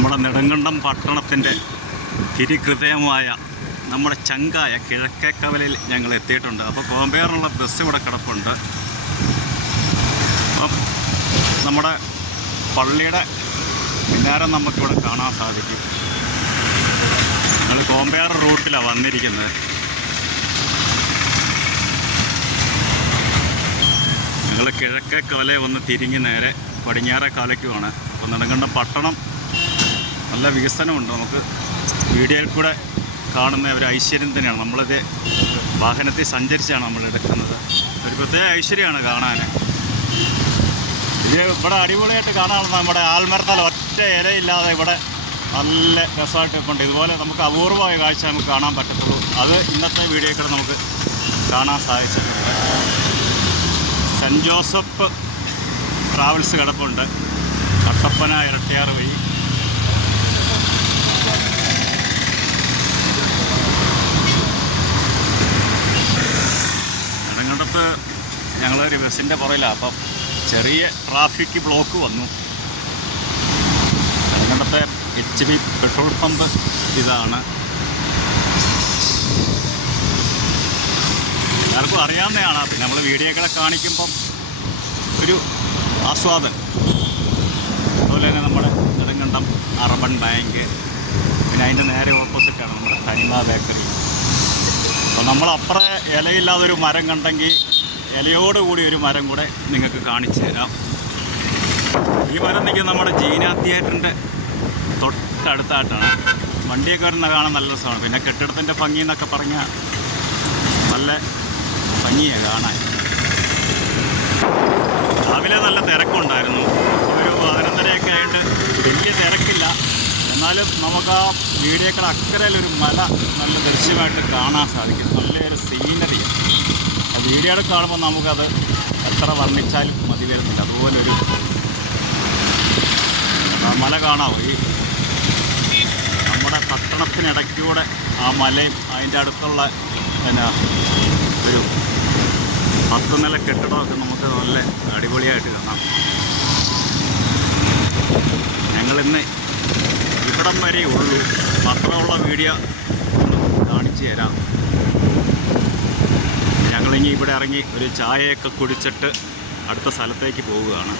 നമ്മുടെ നെടുങ്കണ്ടം പട്ടണത്തിൻ്റെ തിരുഹൃദയമായ നമ്മുടെ ചങ്കായ കിഴക്കേക്കവലയിൽ ഞങ്ങൾ എത്തിയിട്ടുണ്ട്. അപ്പോൾ കോമ്പയറിനുള്ള ബസ് ഇവിടെ കിടപ്പുണ്ട്. അപ്പം നമ്മുടെ പള്ളിയുടെ മിനാരം നമുക്കിവിടെ കാണാൻ സാധിക്കും. ഞങ്ങൾ കോമ്പയർ റൂട്ടിലാണ് വന്നിരിക്കുന്നത്. ഞങ്ങൾ കിഴക്കേക്കവലയെ ഒന്ന് തിരിഞ്ഞ് നേരെ പടിഞ്ഞാറേക്കവലയ്ക്കുമാണ്. അപ്പോൾ നെടുങ്കണ്ടം പട്ടണം നല്ല വികസനമുണ്ട്. നമുക്ക് വീഡിയോയിൽ കൂടെ കാണുന്ന ഒരു ഐശ്വര്യം തന്നെയാണ്. നമ്മളിത് വാഹനത്തിൽ സഞ്ചരിച്ചാണ് നമ്മൾ എടുക്കുന്നത്. ഒരു പ്രത്യേക ഐശ്വര്യമാണ് കാണാൻ. ഇത് ഇവിടെ അടിപൊളിയായിട്ട് കാണാനുള്ള നമ്മുടെ ആൽമരത്താൽ ഒറ്റ ഇലയില്ലാതെ ഇവിടെ നല്ല രസമായിട്ട് ഇപ്പോണ്ട്. ഇതുപോലെ നമുക്ക് അപൂർവമായ കാഴ്ച നമുക്ക് കാണാൻ പറ്റത്തുള്ളൂ. അത് ഇന്നത്തെ വീഡിയോയിൽ കൂടെ നമുക്ക് കാണാൻ സാധിച്ചിട്ടുണ്ട്. സെൻറ്റ് ജോസഫ് ട്രാവൽസ് കിടപ്പുണ്ട്. കട്ടപ്പന ഇരട്ടിയാറ് വഴി. നെടുങ്കണ്ടത്ത് ഞങ്ങളൊരു ബസ്സിൻ്റെ പുറയിലാണ്. അപ്പം ചെറിയ ട്രാഫിക് ബ്ലോക്ക് വന്നു. നെടുങ്കണ്ടത്തെ HP പെട്രോൾ പമ്പ് ഇതാണ്. എല്ലാവർക്കും അറിയാവുന്നതാണ്. പിന്നെ നമ്മൾ വീഡിയോകളെ കാണിക്കുമ്പം ഒരു ആസ്വാദനം. അതുപോലെ തന്നെ നമ്മുടെ നെടുങ്കണ്ടം അർബൻ ബാങ്ക്, പിന്നെ അതിൻ്റെ നേരെ ഓപ്പോസിറ്റാണ് നമ്മുടെ തനിമ ബേക്കറി. അപ്പോൾ നമ്മളപ്പുറം ഇലയില്ലാതൊരു മരം കണ്ടെങ്കിൽ ഇലയോടുകൂടി ഒരു മരം കൂടെ നിങ്ങൾക്ക് കാണിച്ചു തരാം. ഈ മരം നിൽക്കുന്നത് നമ്മുടെ ജീന തിയേറ്ററിൻ്റെ തൊട്ടടുത്തായിട്ടാണ്. വണ്ടിയൊക്കെ വരുന്ന കാണാൻ നല്ല രസമാണ്. പിന്നെ കെട്ടിടത്തിൻ്റെ ഭംഗി എന്നൊക്കെ പറഞ്ഞാൽ നല്ല ഭംഗിയാണ് കാണാൻ. രാവിലെ നല്ല തിരക്കുണ്ടായിരുന്നു. ഒരു 11:30 ആയിട്ട് വലിയ തിരക്കില്ല. എന്നാലും നമുക്ക് ആ വീഡിയോക്കൾ അക്കരയിലൊരു മല നല്ല ദൃശ്യമായിട്ട് കാണാൻ സാധിക്കും. നല്ലൊരു സീനറിയാണ്. ആ വീഡിയോയിൽ കാണുമ്പോൾ നമുക്കത് എത്ര വർണ്ണിച്ചാലും മതി വരുന്നില്ല. അതുപോലൊരു മല കാണാമോ? ഈ നമ്മുടെ പട്ടണത്തിനിടയ്ക്കൂടെ ആ മലയും അതിൻ്റെ അടുത്തുള്ള പിന്നെ ഒരു 10 നില കെട്ടിടമൊക്കെ നമുക്ക് നല്ല അടിപൊളിയായിട്ട് കാണാം. ഞങ്ങളിന്ന് ഇവിടം വരെ ഉള്ളൂ. മാത്രമുള്ള വീഡിയോ കാണിച്ചു തരാം. ഞങ്ങളിനി ഇവിടെ ഇറങ്ങി ഒരു ചായയൊക്കെ കുടിച്ചിട്ട് അടുത്ത സ്ഥലത്തേക്ക് പോവുകയാണ്.